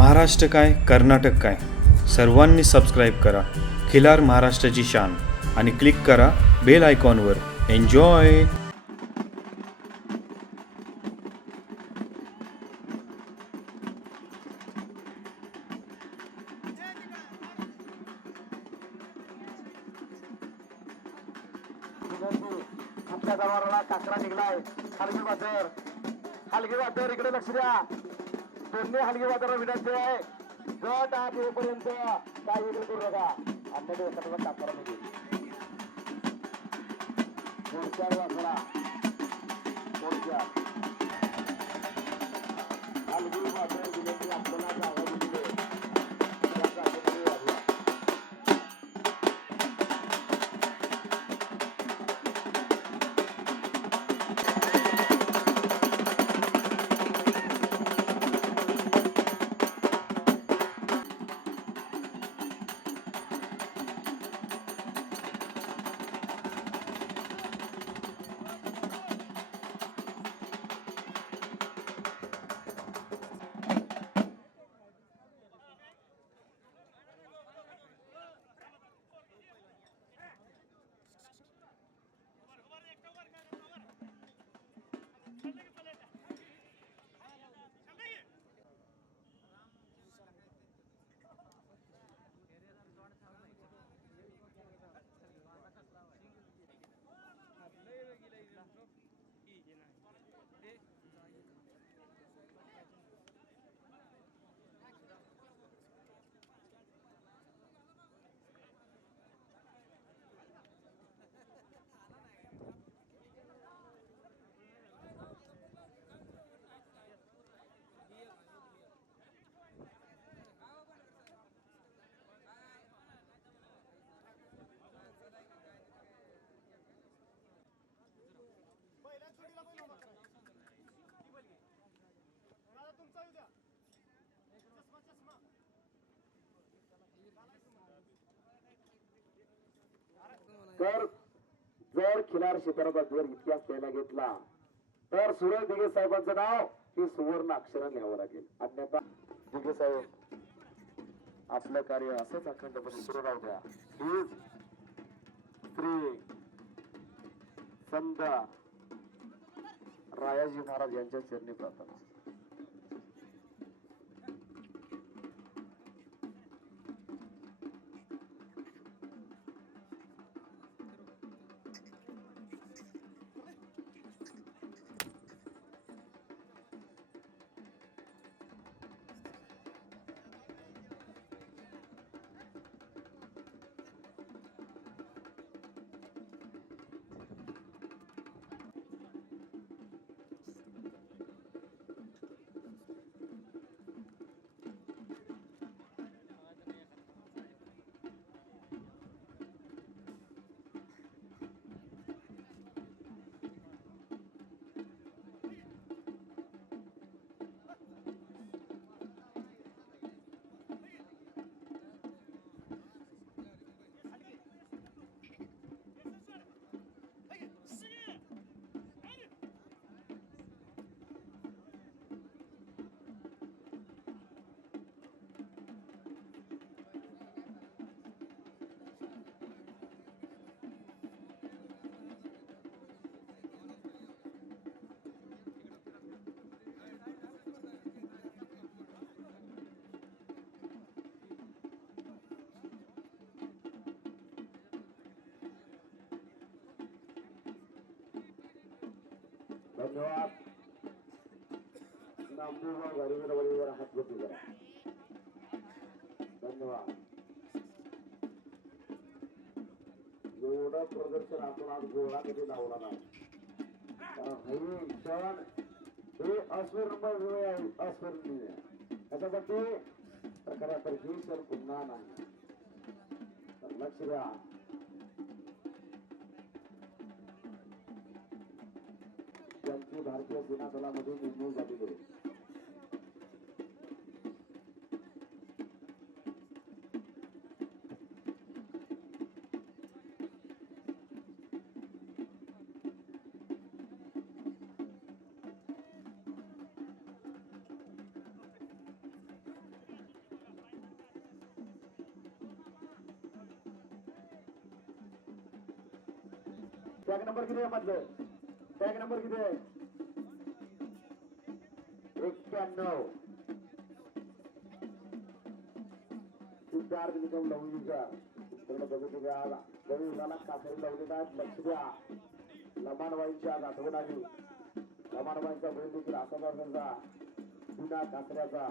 महाराष्ट्र काय कर्नाटक काय सर्वांनी सबस्क्राईब करा खिलार महाराष्ट्राची शान आणि क्लिक करा बेल आयकॉनवर. एन्जॉय. आपल्या गावाला काकडा निघलाय. हलगी वाटर इकडे लक्ष द्या. दोन्ही हलगी वाटर विनंती आहे. गट आत येईपर्यंत काय इकडे करू नका. आमच्याकडे एखादा काकडा निघेल. थोडक्यात वाचला. थोडक्यात हलगी वाटर विनंती आपल्याला जागा दिली. तर जर खिलार क्षेत्राचा जर इतिहास लिहायला घेतला तर सुरेश दिघे साहेबांचं नाव हे सुवर्ण अक्षरात लिहावं लागेल. अन्यथा दिघे साहेब आपलं कार्य असंच अखंडपणे सुरू राहू द्या. हीच श्री संत रायाजी महाराज यांच्या चरणी प्रार्थना. धन्यवाद. नामदेव गाडीवर वळीवर हात घेतले जरा. धन्यवाद. एवढं प्रदर्शन आपण आज गोळा कधी लावला नाही. हे क्षण हे अस्वर्णमय आहे. अस्वर्णीय त्याच्यासाठी प्रकारात ही क्षण पुन्हा नाही. लक्ष द्या. त्यांची भारतीय सेना दलामध्ये नेमणूक झालेली आहे. टॅग नंबर किती आहे मधलं? टॅग नंबर किती आहे? 91. चार निकम लवणीचा पूर्ण बघू घ्या. लवणीला कातरी लावलेला लक्ष द्या. लमानबाईंची आज आठवण आली. लमानबाईंचा बैल देखील असा त्यांचा जुना कासऱ्याचा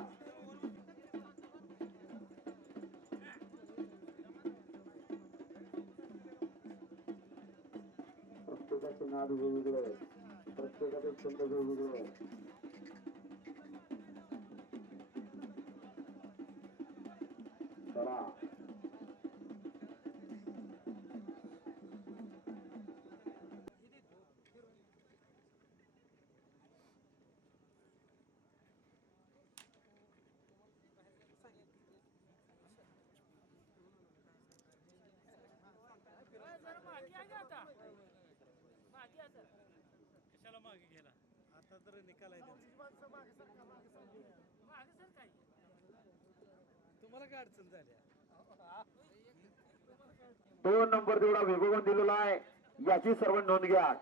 प्रत्येकाचे नाद वेगवेगळे, प्रत्येकाचे छंद वेगवेगळे. चला कशाला मागे गेला आता तर निकाल आहे तुम्हाला काय अडचण झाली? 2 नंबर तेवढा वेगवेगळा दिलेला आहे. याची सर्व नोंद घ्या.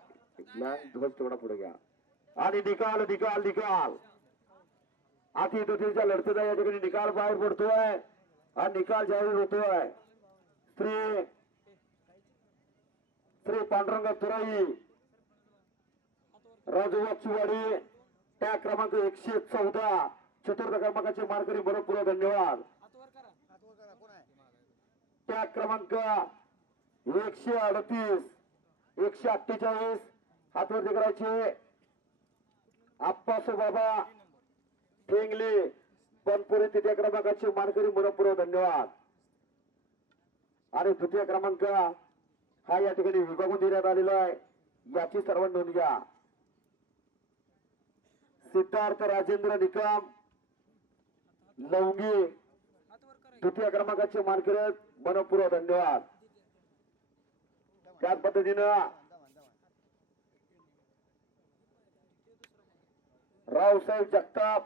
ध्वज तेवढा पुढे घ्या. आणि निकाल निकाल निकाल आधी दोतीच्या लढतीचा या ठिकाणी निकाल बाहेर पडतोय. हा निकाल जाहीर होतोय. श्री पांडुरंग तुराई राजवाचीवाडी टॅग क्रमांक 114 चतुर्थ क्रमांकाचे मार्करी मनपूर्वक धन्यवाद. टॅग क्रमांक 138 148 हातवरती करायचे. आप्पासो बाबा ठेंगले पनपुरी तृतीय क्रमांकाचे मार्करी मनपूर्वक धन्यवाद. आणि तृतीय क्रमांक हा या ठिकाणी विभागून देण्यात आलेला आहे. याची सर्व नोंद घ्या. सिद्धार्थ राजेंद्र निकम लवंगी तृतीय क्रमांकाचे मार्करी मनपूर्वक धन्यवाद. त्याच पद्धतीनं रावसाहेब जगताप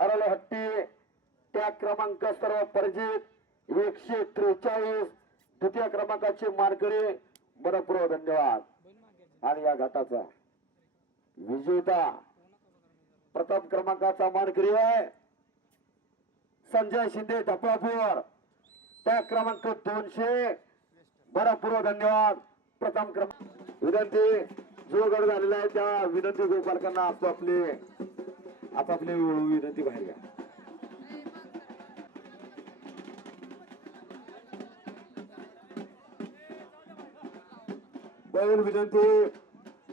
अरले हट्टी टॅग क्रमांक सर्व परिचित 143 तृतीय क्रमांकाचे मार्करी मनपूर्वक धन्यवाद. आणि या घाटाचा विजेता प्रथम क्रमांकाचा मानकरी आहे संजय शिंदे धपापूर टॅग क्रमांक 200 मनपूर्वक धन्यवाद. प्रथम क्रमांक विनंती जो गड झालेला आहे त्या विनंती गोपालकांना आपापले विनंती बाहेर घ्या. बैल विनंती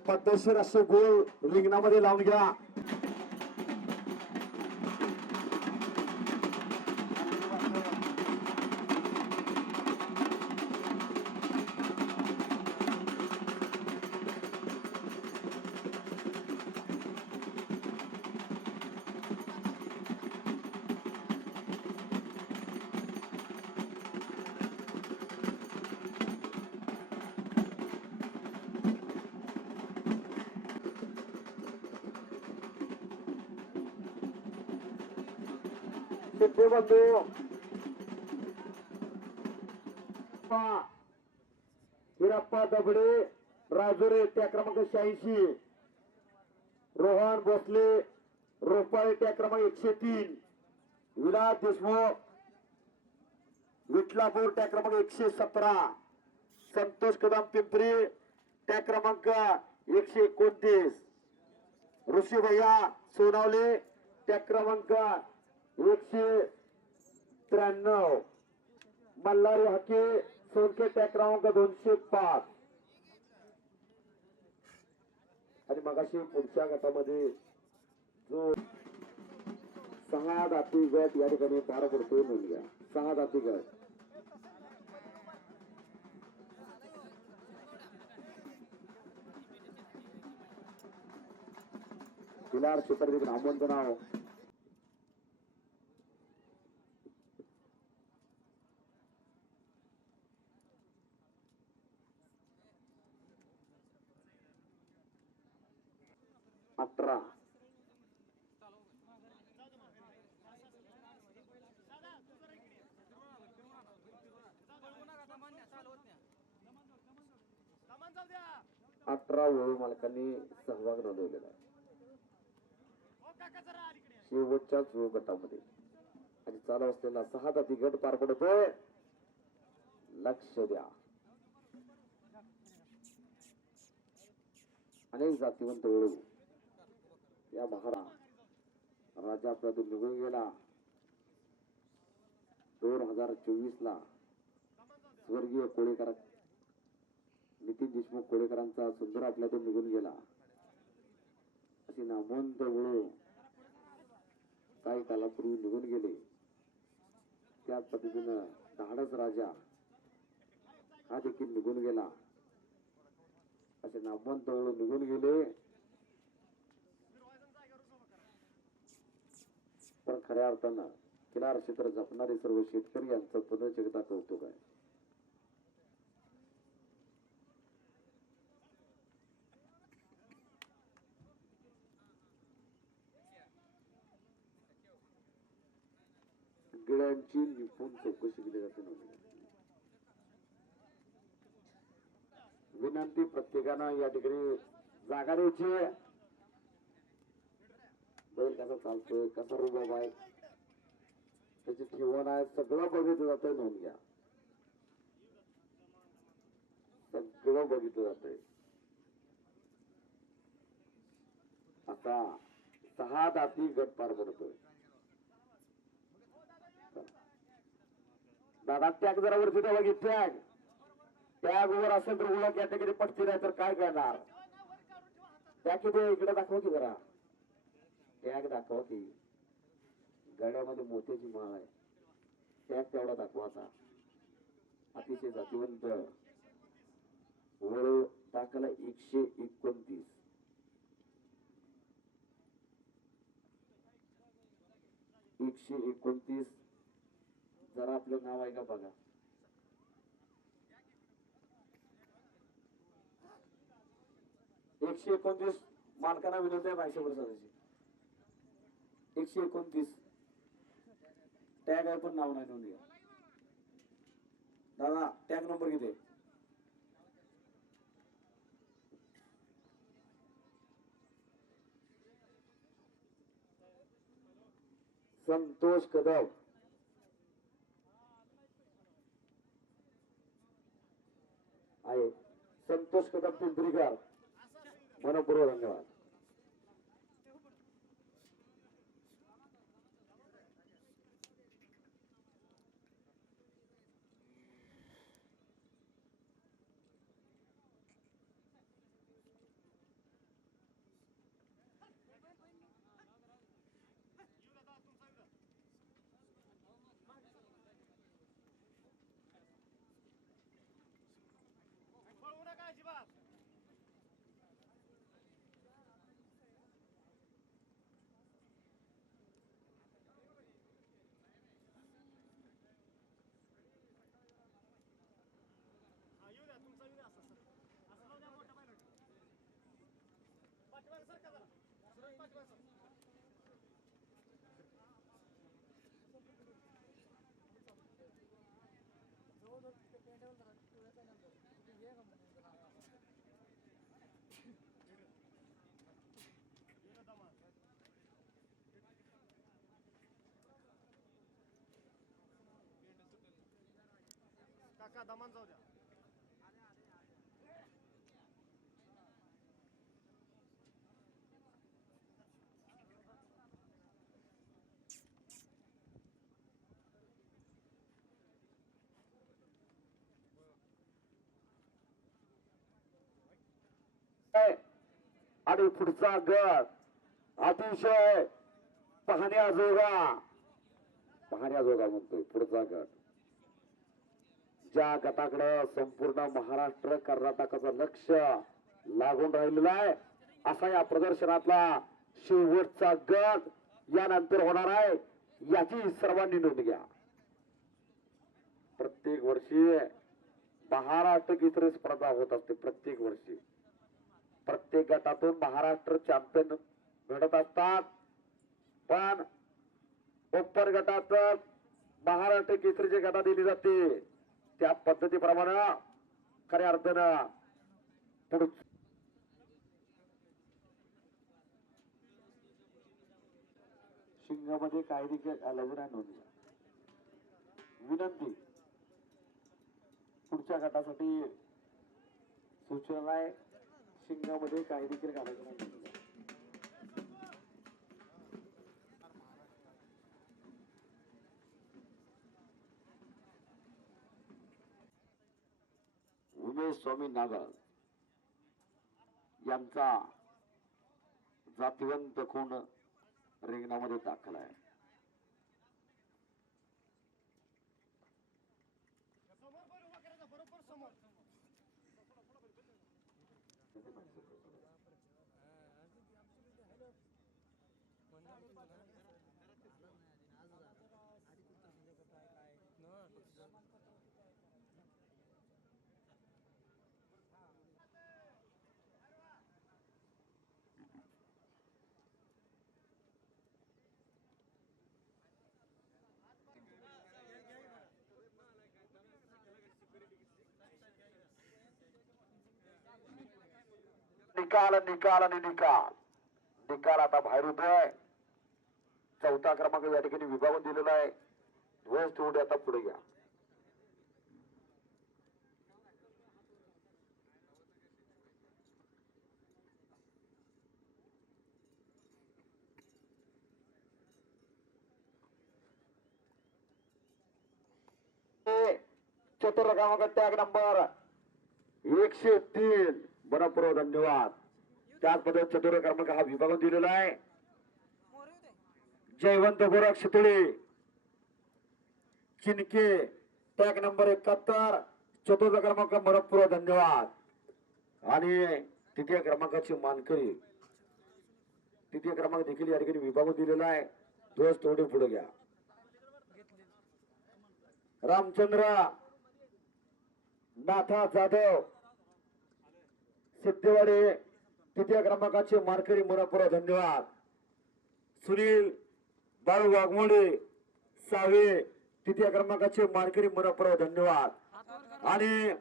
पद्धतशीर असे गोल रिंगणामध्ये लावून घ्या. बंधू हिरप्पा दबडे राजुरे त्या क्रमांक 86 रोहन भोसले रोपाळे त्या क्रमांक 103 विलास देशमुख विठलापूर त्या क्रमांक 117 संतोष कदम पिंपरी त्या क्रमांक 129 ऋषी भैया सोनावले त्या क्रमांक 193 मल्हारी हाके सोनके त्या क्रमांक 205. आणि मगाशी पुढच्या गटामध्ये जो 6 दाती गट या ठिकाणी पार पडतोय मुलगा 6 दाती गट खिलार क्षेत्र देखील आमंत्रण नाव 18 चालू होत नाही 18 वळू मालकांनी सहभाग नोंदवलेला आहे शेवटच्याच वळू गटामध्ये आणि चालू असलेला 6 जाती गट पार पडतोय. लक्ष द्या, अनेक जातीवंत वळू या राजा आपल्यातून निघून गेला. 2024 ला स्वर्गीय कोळेकर नितीन देशमुख कोळेकरांचा सुंदर आपल्यातून निघून गेला. अशी नामवंत वळू काही कालापूर्वी निघून गेले. त्याच पद्धतीनं धाडस राजा हा देखील निघून गेला. असे नामवंत वळू निघून गेले. पण खऱ्या अर्थानं किनार क्षेत्र जपणारे सर्व शेतकरी यांचं पुनश्च एकदा कौतुक आहे. गिळ्यांची निपुण चौकशी केली जाते. विनंती प्रत्येकानं या ठिकाणी जागा द्यायची. बैल कसा चालतोय, कसा रुबाब आहे, त्याची ठेवण आहे, सगळं बघितलं जातंय. नोंद घ्या, सगळं बघितलं जातंय. आता 6 जाती गट पार पडतोय. दादा टॅग जरा वरती ठेवा की. टॅग वर असेल तर उलट कॅटेगरी पटती नाही तर काय करणार. टॅग किती इकडे दाखवा की जरा. टॅग दाखवा की. गड्यामध्ये मोत्याची माळ आहे. टॅग तेवढा दाखवाचा. अतिशय जातीवंत वळू टाकला 129. जरा आपलं नाव आहे का बघा. एकशे 129 मालकांना विनंती आहे 500%. 129 टॅग आहे पण नाव नाही नोंद घ्या. दादा टॅग नंबर किती आहे? संतोष कदम. आहे संतोष कदम पिंपरीकर. मनपूर्वक धन्यवाद. काका दमान जाऊ द्या. आणि पुढचा गट अतिशय पाहण्याजोगा म्हणतोय. पुढचा गट ज्या गटाकडे संपूर्ण महाराष्ट्र कर्नाटकाचं लक्ष लागून राहिलेलं आहे असा या प्रदर्शनातला शेवटचा गट यानंतर होणार आहे. याची सर्वांनी नोंद घ्या. प्रत्येक वर्षी महाराष्ट्र केसरी स्पर्धा होत असते. प्रत्येक वर्षी प्रत्येक गटातून महाराष्ट्र चॅम्पियन घडत असतात. पण ओपन गटात महाराष्ट्र केसरीची गटा दिली जाते. त्या पद्धतीप्रमाणे खऱ्या अर्थानं तर शिंगामध्ये काय देखील आलं नाही नोंदली विनंती पुढच्या गटासाठी सूचना आहे शिंगामध्ये काही देखील घालायचं नाही उमेश स्वामी नागर यांचा जातिवंत खून रिंगणामध्ये दाखल आहे समोर पण उभा करायचा बरोबर समोर निकाल निकाल आणि निकाल निकाल आता बाहेर होतोय चौथा क्रमांक या ठिकाणी विभागून दिलेला आहे ध्वज तेवढे आता पुढे घ्या चतुर्थ क्रमांक टॅग नंबर 103 मनपूर्वक धन्यवाद त्याच पद्धत चतुर्थ क्रमांक हा विभागून दिलेला आहे जयवंत गोरख शितळे चिनके टॅग नंबर 71 चतुर्थ क्रमांक मनपूर्वक धन्यवाद आणि तृतीय क्रमांकाची मानकरी तृतीय क्रमांक देखील या ठिकाणी विभागून दिलेला आहे ध्वज थोडे पुढे घ्या रामचंद्र नाथा जाधव सिद्धेवाडी तृतीय क्रमांकाचे मानकरी मनपूर्वक धन्यवाद सुनील बाळू वाघमोडे सावे तृतीय क्रमांकाचे मानकरी मनपूर्वक धन्यवाद आणि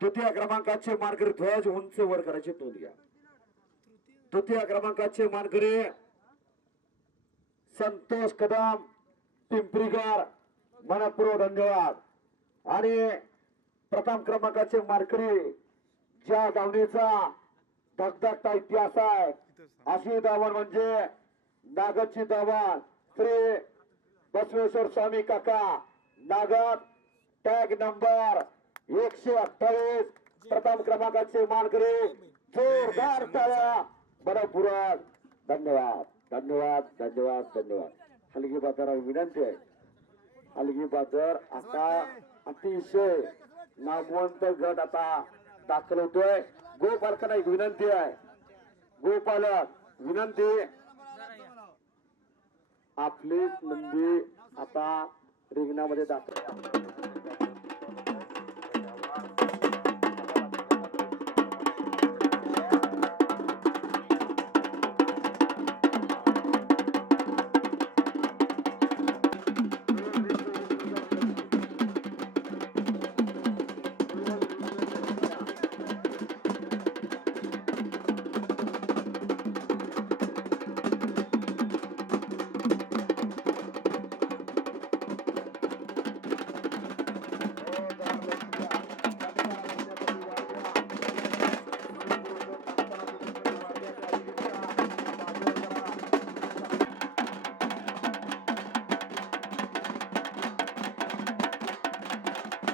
तृतीय क्रमांकाचे मानकरी ध्वज उंच वर करायची नोंद घ्या तृतीय क्रमांकाचे मानकरी संतोष कदम पिंपरीकर मनपूर्वक धन्यवाद आणि प्रथम क्रमांकाचे मानकरी ज्या धावणीचा धगधगता इतिहास आहे अशी धावण म्हणजे नागदची धावण श्री बसवेश्वर स्वामी काका नागद टॅग नंबर 128 प्रथम क्रमांकाचे मानकरी जोरदार टाळ्या मनपूर्वक धन्यवाद धन्यवाद धन्यवाद धन्यवाद हलगी बाजारा विनंती आहे हलगी बाजार आता अतिशय नामवंत गट आता दाखल होतोय गोपालकांना एक विनंती आहे गोपालक विनंती आपली नंदी आता रिंगणामध्ये दाखल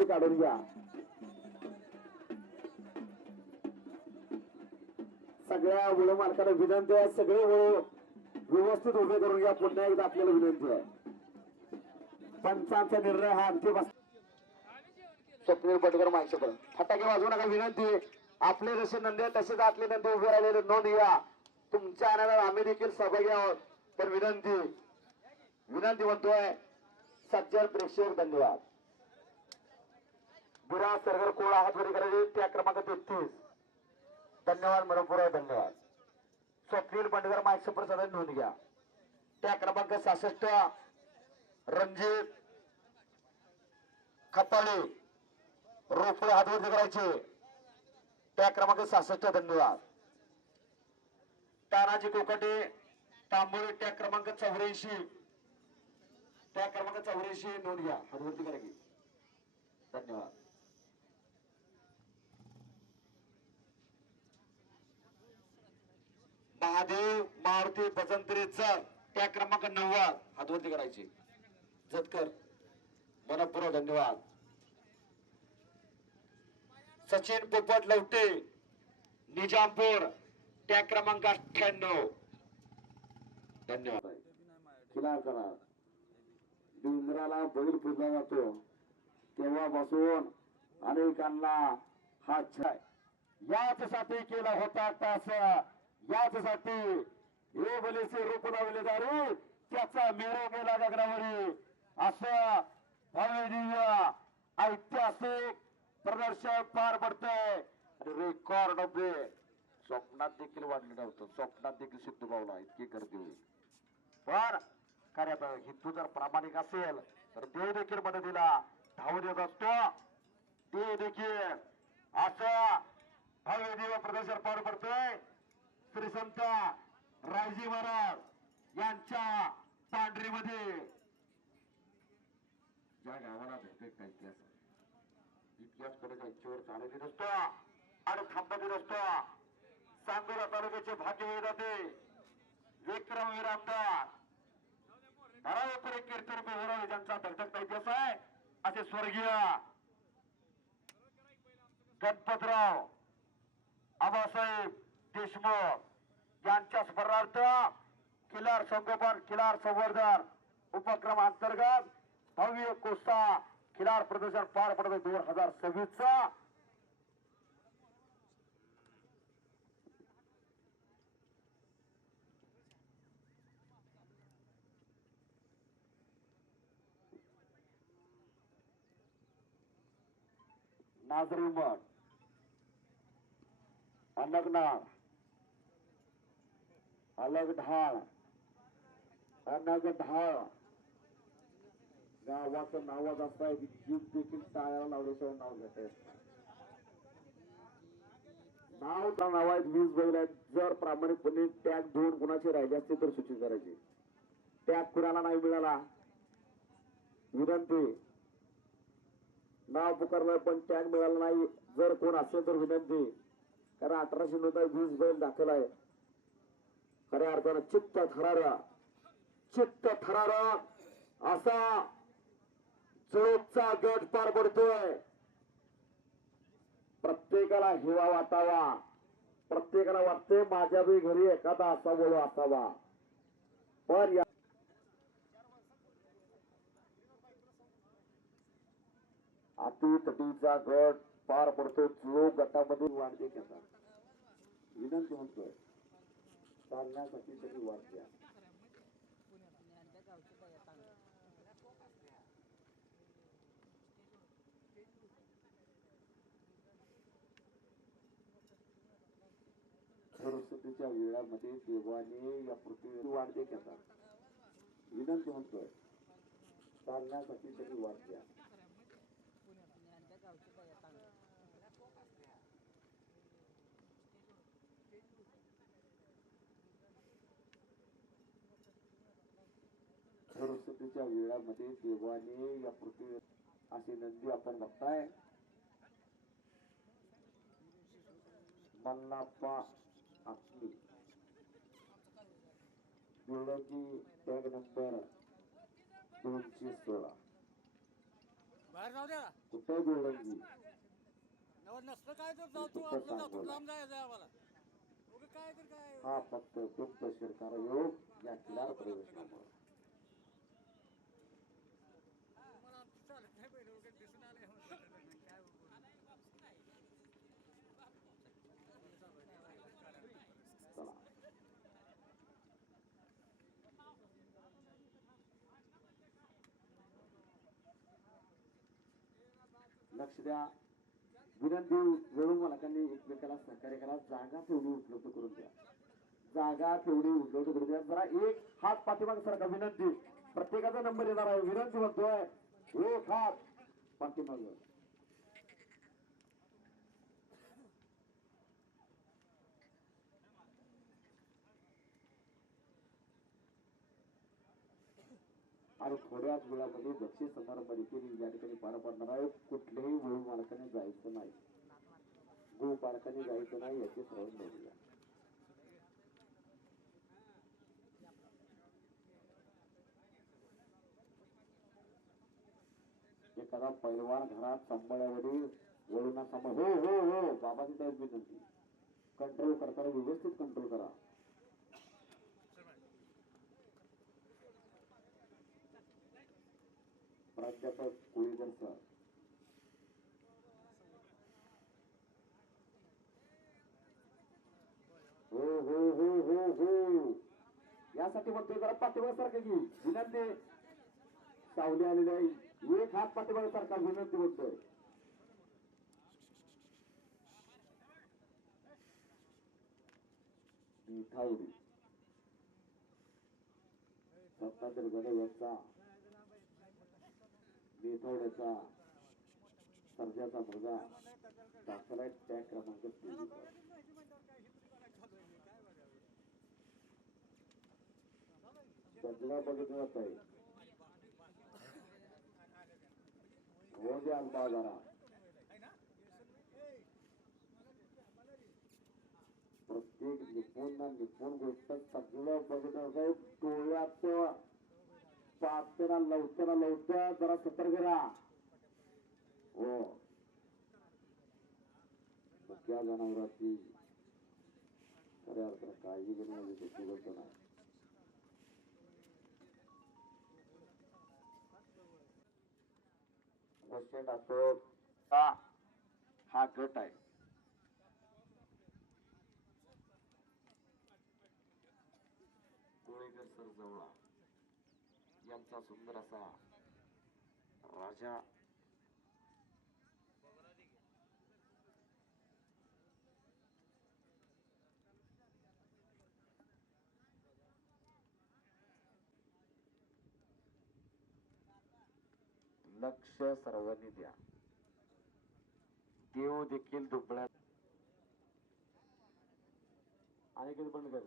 काढून घ्या सगळ्या वळ मालकाला विनंती आहे सगळे वळ व्यवस्थित उभे करून घ्या पुन्हा एकदा आपल्याला विनंती आहे पंचांचा निर्णय हा अंतिम स्वप्नील पटकर माहिती फटाके वाजवू नका विनंती आपले जसे नंदी आहेत तसेच आतले नंदी उभे राहिलेले नोंद घ्या तुमच्या आनंदात आम्ही देखील सहभागी आहोत पण विनंती विनंती म्हणतोय सज्जन प्रेक्षक धन्यवाद बुरा सरगर कोळा हातवरी करायचे त्या क्रमांक 33 धन्यवाद मनपूर्वक धन्यवाद स्वप्नील बंडगर माईक प्रसाद नोंद घ्या त्या क्रमांक 66 रणजित खताळे रोपळे हातवरती करायचे त्या क्रमांक 66 धन्यवाद. तानाजी कोकाटे तांबोळी त्या क्रमांक 84 त्या क्रमांक 84 नोंद घ्या. हातवरती करा की. धन्यवाद. महादेव मारुती भजंत्रीचा त्या क्रमांक 90 हातवरती करायचे. जतकर मनपूर्वक धन्यवाद. सचिन पोपट लवटे निजामपूर त्या क्रमांक 98 धन्यवाद. खिलार करा. डोंगराला बैल पूजला जातो तेव्हापासून अनेकांना हा छाय याचसाठी केला होता तास. याचसाठी हे बलेचे रूप लावले दारू त्याचा मेळ गेला गगनावरी. असं भव्य ऐतिहासिक प्रदर्शन पार पडतंय. रेकॉर्ड स्वप्नात देखील वाढलं नव्हतं. स्वप्नात देखील सिद्ध पावला इतकी गर्दी होईल. पण कार्यात हिंदू जर प्रामाणिक असेल तर देव देखील मदतीला धावून येत असतो. ते देखील असं भव्य दिव्य प्रदर्शन पार पडतंय. श्री संत रायजी महाराज यांच्या पांढरीमध्ये ज्या गावाला भेटत काही इतिहास इतिहास कोणाच्या इच्छेवर चालत असतो आणि थांबत असतो. सांगोला तालुक्याचे भाग्य जाते विक्रम विरामदार धरावपुरे कीर्तन विराम ज्यांचा धगधगता इतिहास आहे असे स्वर्गीय गणपतराव आबासाहेब देशमुख यांच्या स्मरणार्थ खिलार संगोपन खिलार संवर्धन उपक्रमांतर्गत भव्य कोस्ता खिलार प्रदर्शन पार पडत 2026 चा. नाझरी मठ अनगनाळ अलगढाळ अनगढाळ गावाचं नावाच असं आहे की जीप देखील टाळ्याला लावल्याशिवाय नाव घेता येत नाव तर नाव आहेत 20 बैल आहेत. जर प्रामाणिकपणे टॅग 2 कुणाचे राहिले असते तर सूचित करायचे. टॅग कुणाला नाही मिळाला विनंती. नाव पुकारलं पण टॅग मिळाला नाही जर कोण असेल तर विनंती. कारण 1800 नोंद 20 बैल दाखल आहे. खऱ्या अर्थानं चित्त थरारा असा जळोचा गट पार पडतोय. प्रत्येकाला हिवा वाटावा. प्रत्येकाला वाटते माझ्या बी घरी एखादा असा बोलो असावा. पण या अति तटीचा गट पार पडतो. जो गटामध्ये वाढते घेतात विनंती म्हणतोय चालण्यासाठी तरी वाढत्या. सरस्वतीच्या वेळामध्ये देवाने या पृथ्वीवर वाढते घेतात विनंती म्हणतोय चालण्यासाठी तरी वाढत्या. सरस्वतीच्या वेळामध्ये देवाने या पृथ्वीवर असे नंदी आपण बघताय. मल्लाप्पा आपली बेळगी टॅग नंबर 216 बाहेर जाऊ द्या कुठे बेळगी नसलं काय तर जाऊ तू आपलं जातो लांब जायचं आम्हाला काय तर काय हा फक्त गुप्त शिरकार योग या खिलार प्रवेशामुळे मला चालत नाही बैल वगैरे दिसून आले काय चला लक्ष द्या. विनंती वेळून मला त्यांनी एकमेकाला सहकार्य करा. जागा तेवढी उपलब्ध करून द्या. जागा तेवढी उपलब्ध करून द्या. जरा एक हात पाठीमागे सारखा विनंती. प्रत्येकाचा नंबर येणार आहे. विनंती म्हणतोय एक हात पाठीमागे. आणि थोड्याच वेळामध्ये बक्षीस समारंभ देखील या ठिकाणी पार पडणार आहे. कुठल्याही गो मालकाने जायचं नाही, गो पालकाने जायचं नाही याची सवय नव्हती. एखादा पैलवान घरात सांभाळ्यावरील वळून सांभाळ. हो हो हो बाबाची त्याच विनंती, कंट्रोल करताना व्यवस्थित कंट्रोल करा. प्राध्यापक कुळीकर सर. हो हो हो हो हो यासाठी म्हणतोय जरा पाठीमागे सारखं की विनंती. सावली आलेली आहे, एक हात पाठीमागे सारखा विनंती म्हणतोय. मिठावडी दत्तात्रय गडे यांचा मिठवड्याचा सर्जाचा मुलगा दाखला टॅग क्रमांक 23. सगळा बघितलं जात आहे. हो द्या बाजारा प्रत्येक निपुण गोष्ट सगळं बघितलं जाईल. डोळ्यात पाहताना लवत्या जरा सतर्क राहा. हो मुख्या जनावरांची खऱ्या अर्थानं काळजी घेण्याची गोष्ट नाही. गोष्ट असो हा गट आहे. कोळीकर सर जवळा यांचा सुंदर असा राजा लक्ष सर्वांनी द्या. देव देखील दुबळ्यात आणि किती बंद कर.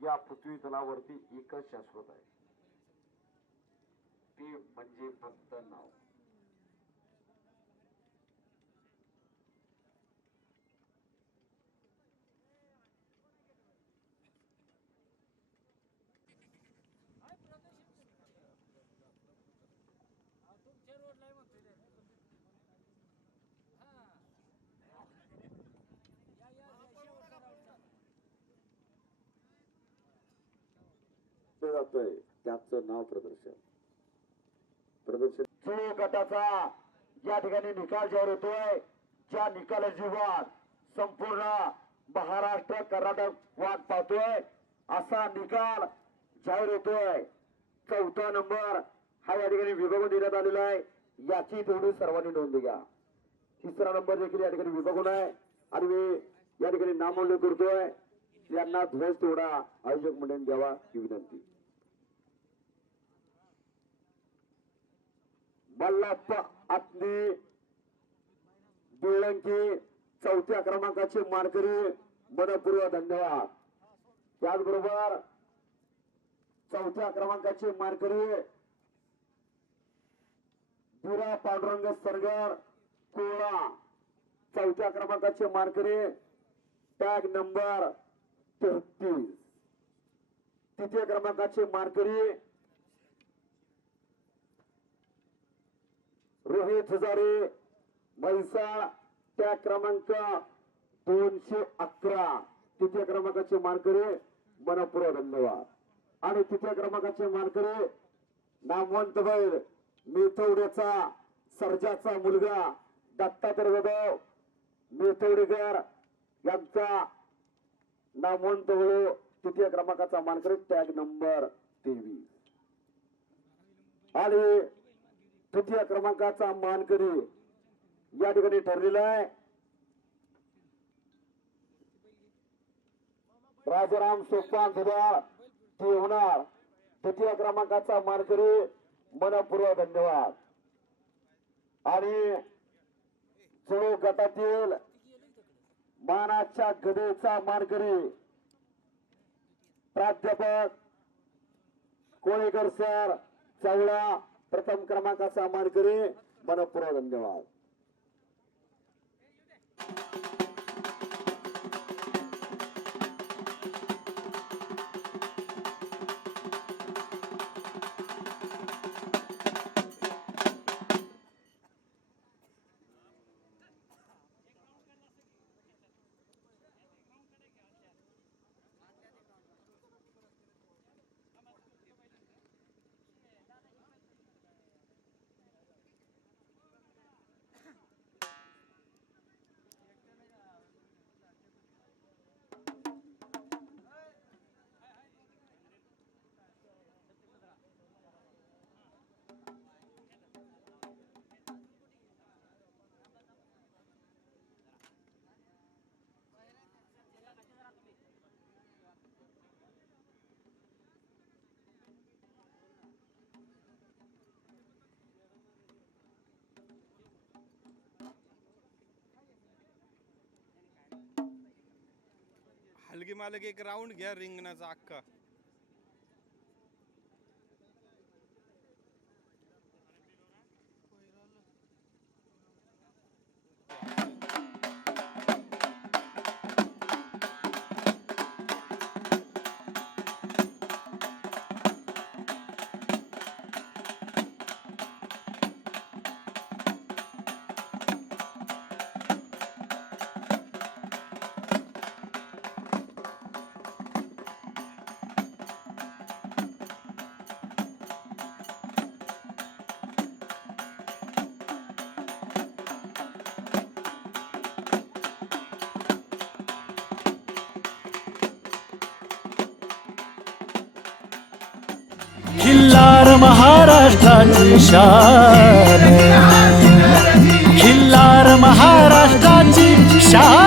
या पृथ्वी तलावरती एकच शाश्वत आहे, ते म्हणजे फक्त नाव. तुमच्या रोडला म्हणतोय रे. हा या शेवटचा राऊंड जातोय त्याचं नाव प्रदर्शन. जो गटाचा या ठिकाणी निकाल जाहीर होतोय, ज्या निकालाची वाट संपूर्ण महाराष्ट्र कर्नाटक वाट पाहतोय, असा निकाल जाहीर होतोय. 4था नंबर हा या ठिकाणी विभागून देण्यात आलेला आहे, याची तेवढी सर्वांनी नोंद घ्या. 3रा नंबर देखील या ठिकाणी विभागून आहे आणि मी या ठिकाणी नामोल्लेख करतोय. यांना ध्वज तेवढा आयोजक मंडळाने द्यावा ही विनंती. मल्लाप्पा आत्नी बिळंकी 4थ्या क्रमांकाचे मानकरी, मनपूर्वक धन्यवाद. त्याचबरोबर 4थ्या क्रमांकाचे मानकरी बुरा पांडुरंग सरगर कोळा, 4थ्या क्रमांकाचे मानकरी टॅग नंबर 33. 3थ्या क्रमांकाचे मानकरी रोहित हजारे म्हैसाळ, टॅग क्रमांक 211. 3थ्या क्रमांकाचे मानकरी मनपूर्वक धन्यवाद. आणि 3थ्या क्रमांकाचे मानकरी नामवंत बैल मेथवड्याचा सर्जाचा मुलगा दत्तात्रय जाधव मेथवडेकर यांचा नामवंत बैल 3थ्या क्रमांकाचा मानकरी टॅग नंबर 23. आणि 3थ्या क्रमांकाचा मानकरी या ठिकाणी ठरलेला आहे राजाराम सोपान दुधाळ, ते होणार द्वितीय क्रमांकाचा मानकरी मनपूर्वक धन्यवाद. आणि जो गटातील मानाच्या गदेचा मानकरी प्राध्यापक कोळेकर सर चावला प्रथम क्रमांकाचा मानकरी मनपूर्वक धन्यवाद. हलगी मालक एक राऊंड घ्या रिंगणाचा अख्खा. खिल्लार महाराष्ट्राची शान, खिल्लार महाराष्ट्राची शान.